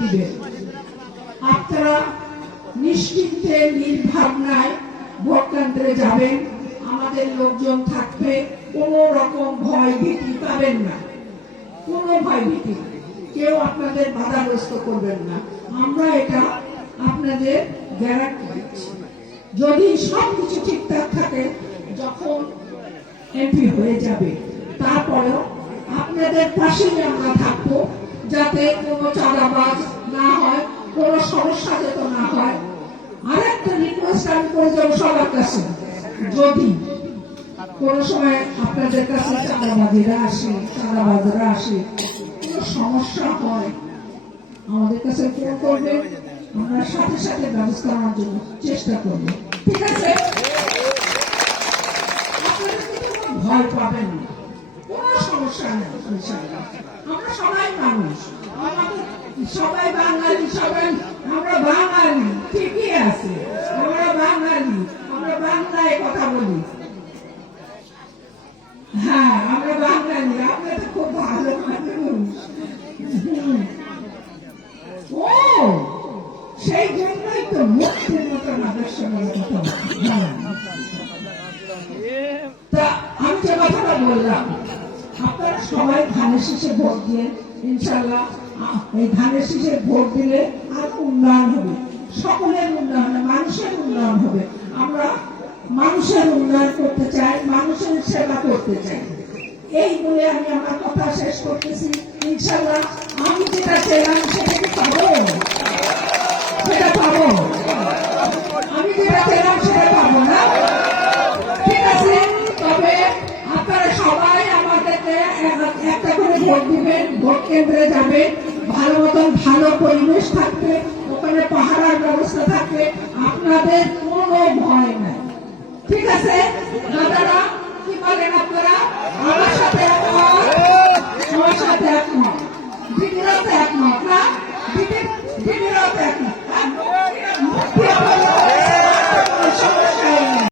দিবেন। আপনারা নিশ্চিন্তে নির্ভাবনায় ভোট কেন্দ্রে যাবেন, আমাদের লোকজন থাকবে, কোন রকম ভয় ভীতি পাবেন না, কোনো ভয় ভীতি, কেউ আপনাদের বাধাগ্রস্ত করবেন না। আমরা এটা আপনাদের গ্যারান্টি দিচ্ছি। যদি সবকিছু ঠিকঠাক থাকে, যখন এমপি হয়ে যাবে, তারপরেও আপনাদের পাশেই আমরা থাকবো, যাতে কোনো চাঁদাবাজ না হয়, কোনো সমস্যা যাতে না হয়। আরেকটা রিকোয়েস্ট আমি করে যাবো সবার কাছে, যদি কোনো সময় আপনাদের কাছে চাঁদাবাজেরা আসে, কোনো সমস্যা হয়, আমাদের কাছে ফোন করবে, আমরা সাথে সাথে ব্যবস্থা নেওয়ার জন্য চেষ্টা করব। ঠিক আছে? ভয় পাবেন না, কোনো সমস্যা নেই। আমরা সবাই মানুষ, সবাই বাঙালি, সবাই আমরা বাঙালি, ঠিকই আছে, আমরা বাঙালি, আমরা বাংলায় কথা বলি। হ্যাঁ, আমরা বাঙালি, আমরা তো খুব ভালো মানুষ। ও সেই জন্যই তো মুক্তির মতো আদর্শের কথা। তা আমি যে কথাটা বললাম, আপনারা সবাই ধানের শীষে ভোট দিয়ে, ইনশাল্লাহ এই ধানের শীষে ভোট দিলে আরো উন্নয়ন হবে, সকলের উন্নয়ন, মানুষের উন্নয়ন হবে। আমরা মানুষের উন্নয়ন করতে চাই, মানুষের সেবা করতে চাই। এই বলে আমি আমার কথা শেষ করতেছি। ইনশাল্লাহ আমি যেটা চাইলাম সেটা পাবো, সেটা পাবো, আমি যেটা চাইলাম সেটা পাবো না। ঠিক আছে? তবে আপনারা সবাই আমাদেরকে একটা করে ভোট দিবেন, ভোট কেন্দ্রে যাবে, ভালো মতন ভালো পরিবেশ থাকবে, ওখানে পাহারার ব্যবস্থা থাকবে, আপনাদের কোনো ভয় নাই। ঠিক আছে দাদারা, কি বলেন আপনারা? আমার সাথে একমত, আমার সাথে একমত, দিদিরাও তো একমত না? দিদিরাও তো একমত।